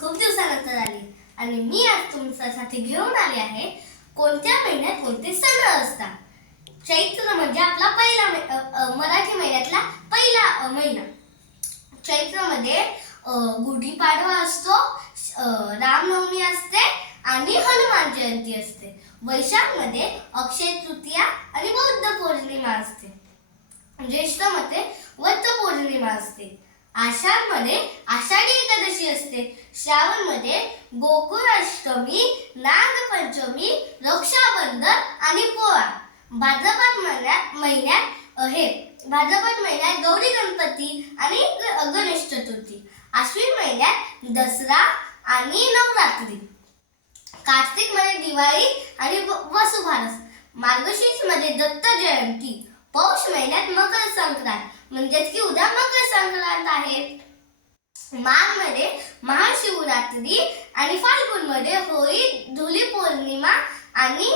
खूप दिवसानंतर आली. आणि मी आज तुमच्यासाठी घेऊन आले आहे कोणत्या महिन्यात कोणते सण असतात? चैत्र म्हणजे आपला पहिला मराठी महिन्यातला पहिला महिना. चैत्रमध्ये गुढीपाडवा असतो रामनवमी असते आणि हनुमान जयंती असते. वैशाखमध्ये अक्षय तृतीया आणि बौद्ध पौर्णिमा असते. ज्येष्ठमध्ये वट पौर्णिमा असते. आषाढमध्ये आषाढी एकादशी असते. श्रावणमध्ये गोकुळाष्टमी नागपंचमी रक्षाबंधन आणि पोळा. भाद्रपद महिन्यात महिन्यात आहे. हे भाद्रपद महिन्यात गौरी गणपती आणि गणेश चतुर्थी. आश्विन महिन्यात दसरा आणि नवरात्री. कार्तिकमध्ये दिवाळी आणि वसुभारस मार्गशीर्षमध्ये दत्त जयंती. पौष महिन्यात मकर संक्रांत. म्हणजेच की उद्या मकर संक्रांत आहे. माघमध्ये महाशिवरात्री आणि फाल्गुनमध्ये होळी धुली पौर्णिमा आणि